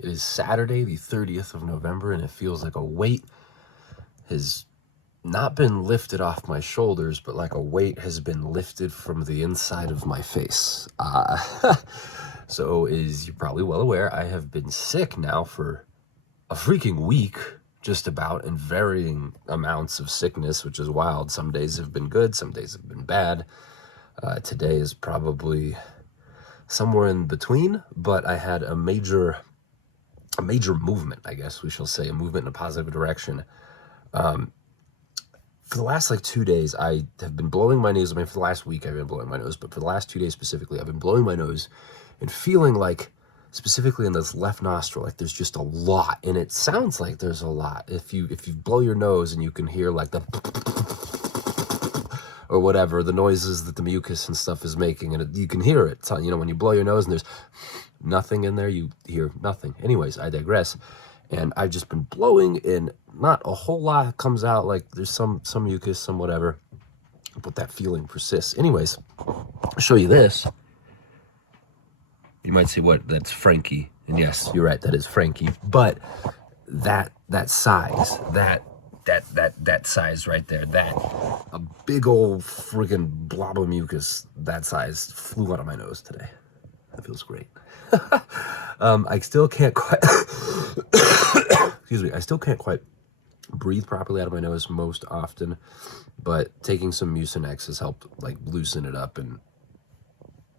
It is Saturday, the 30th of November, and it feels like a weight has not been lifted off my shoulders, but like a weight has been lifted from the inside of my face. So, as you're probably well aware, I have been sick now for a freaking week, just about, in varying amounts of sickness, which is wild. Some days have been good, some days have been bad. Today is probably somewhere in between, but I had a major movement, I guess we shall say, a movement in a positive direction. For the last like 2 days, I have been blowing my nose. I mean, for the last week, I've been blowing my nose, but for the last 2 days specifically, I've been blowing my nose and feeling like, specifically in this left nostril, like there's just a lot, and it sounds like there's a lot. If you blow your nose and you can hear like the or whatever the noises that the mucus and stuff is making, and you can hear it. You know, when you blow your nose and there's nothing in there, you hear nothing. Anyways, I digress. And I've just been blowing, and not a whole lot comes out. Like there's some mucus, some whatever, but that feeling persists. Anyways, I'll show you this. You might say, "What? That's Frankie." And yes, you're right. That is Frankie. But that size, that size right there, that a big old friggin' blob of mucus that size flew out of my nose today. That feels great. I still can't quite excuse me, I still can't quite breathe properly out of my nose most often, but taking some Mucinex has helped like loosen it up, and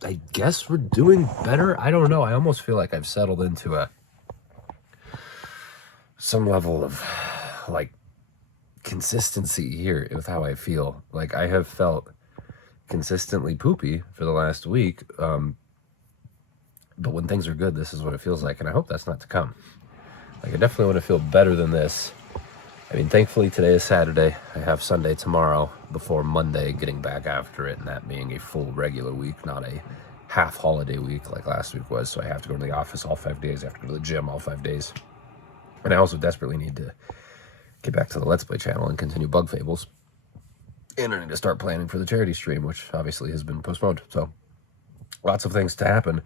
I guess we're doing better. I don't know. I almost feel like I've settled into some level of like consistency here with how I feel. Like I have felt consistently poopy for the last week, but when things are good, this is what it feels like, and I hope that's not to come. Like I definitely want to feel better than this. I mean, thankfully today is Saturday. I have Sunday tomorrow before Monday getting back after it, and that being a full regular week, not a half holiday week like last week was. So I have to go to the office all 5 days. I have to go to the gym all 5 days. And I also desperately need to get back to the Let's Play channel and continue Bug Fables. And I need to start planning for the charity stream, which obviously has been postponed. So lots of things to happen,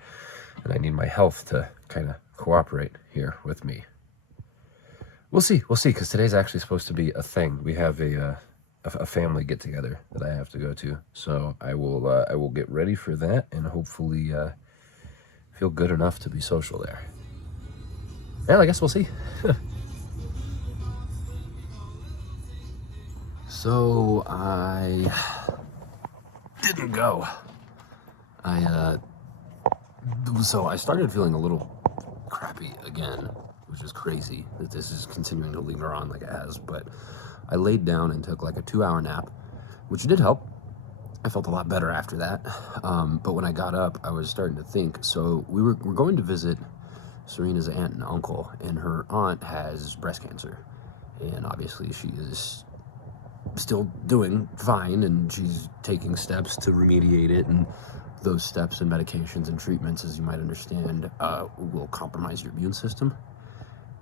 and I need my health to kind of cooperate here with me. We'll see, because today's actually supposed to be a thing. We have a family get-together that I have to go to, so I will get ready for that, and hopefully feel good enough to be social there. And I guess we'll see. So I didn't go. So I started feeling a little crappy again, which is crazy that this is continuing to linger on like it has, but I laid down and took like a 2-hour nap, which did help. I felt a lot better after that. But when I got up, I was starting to think. So we're going to visit Serena's aunt and uncle, and her aunt has breast cancer, and obviously she is still doing fine, and she's taking steps to remediate it, and those steps and medications and treatments, as you might understand, will compromise your immune system.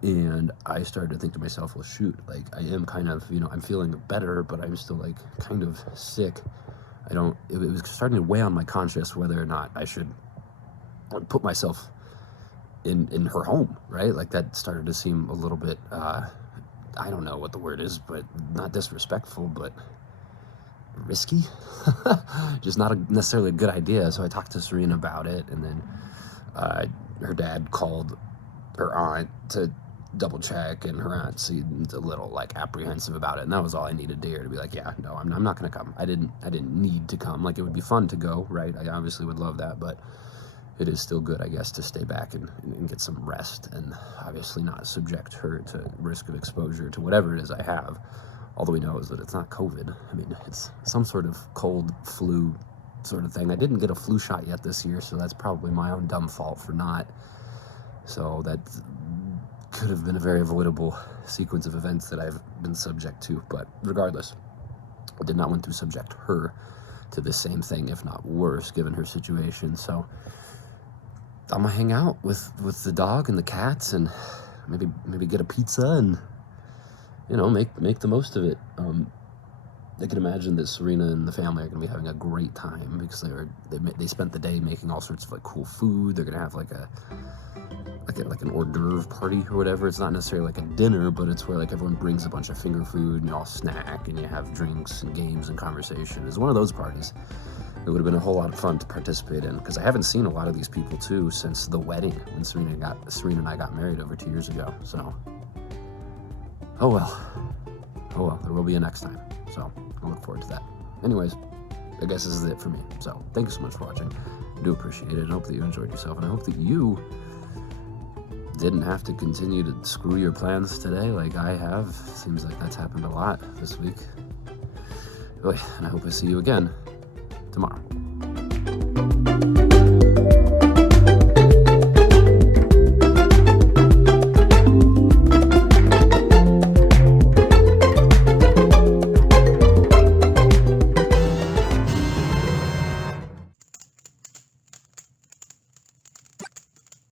And I started to think to myself, well, shoot, like I am kind of, I'm feeling better, but I'm still like kind of sick. It was starting to weigh on my conscience whether or not I should put myself in her home, right? Like that started to seem a little bit, I don't know what the word is, but not disrespectful, but risky. Just not necessarily a good idea. So I talked to Serena about it, and then her dad called her aunt to double check, and her aunt seemed a little like apprehensive about it, and that was all I needed to hear to be like, yeah, no, I'm not gonna come. I didn't need to come. Like it would be fun to go, right? I obviously would love that, but it is still good, I guess, to stay back and get some rest, and obviously not subject her to risk of exposure to whatever it is I have. All that we know is that it's not COVID. I mean, it's some sort of cold flu sort of thing. I didn't get a flu shot yet this year, so that's probably my own dumb fault for not. So that could have been a very avoidable sequence of events that I've been subject to. But regardless, I did not want to subject her to the same thing, if not worse, given her situation. So I'm gonna hang out with the dog and the cats, and maybe get a pizza and make the most of it. I can imagine that Serena and the family are gonna be having a great time because they spent the day making all sorts of like cool food. They're gonna have like like an hors d'oeuvre party or whatever. It's not necessarily like a dinner, but it's where like everyone brings a bunch of finger food and you all snack and you have drinks and games and conversation. It's one of those parties. It would have been a whole lot of fun to participate in, because I haven't seen a lot of these people too since the wedding when Serena and I got married over 2 years ago. So, oh well, there will be a next time. So I look forward to that. Anyways, I guess this is it for me. So thank you so much for watching. I do appreciate it. I hope that you enjoyed yourself, and I hope that you didn't have to continue to screw your plans today like I have. Seems like that's happened a lot this week. And I hope I see you again tomorrow.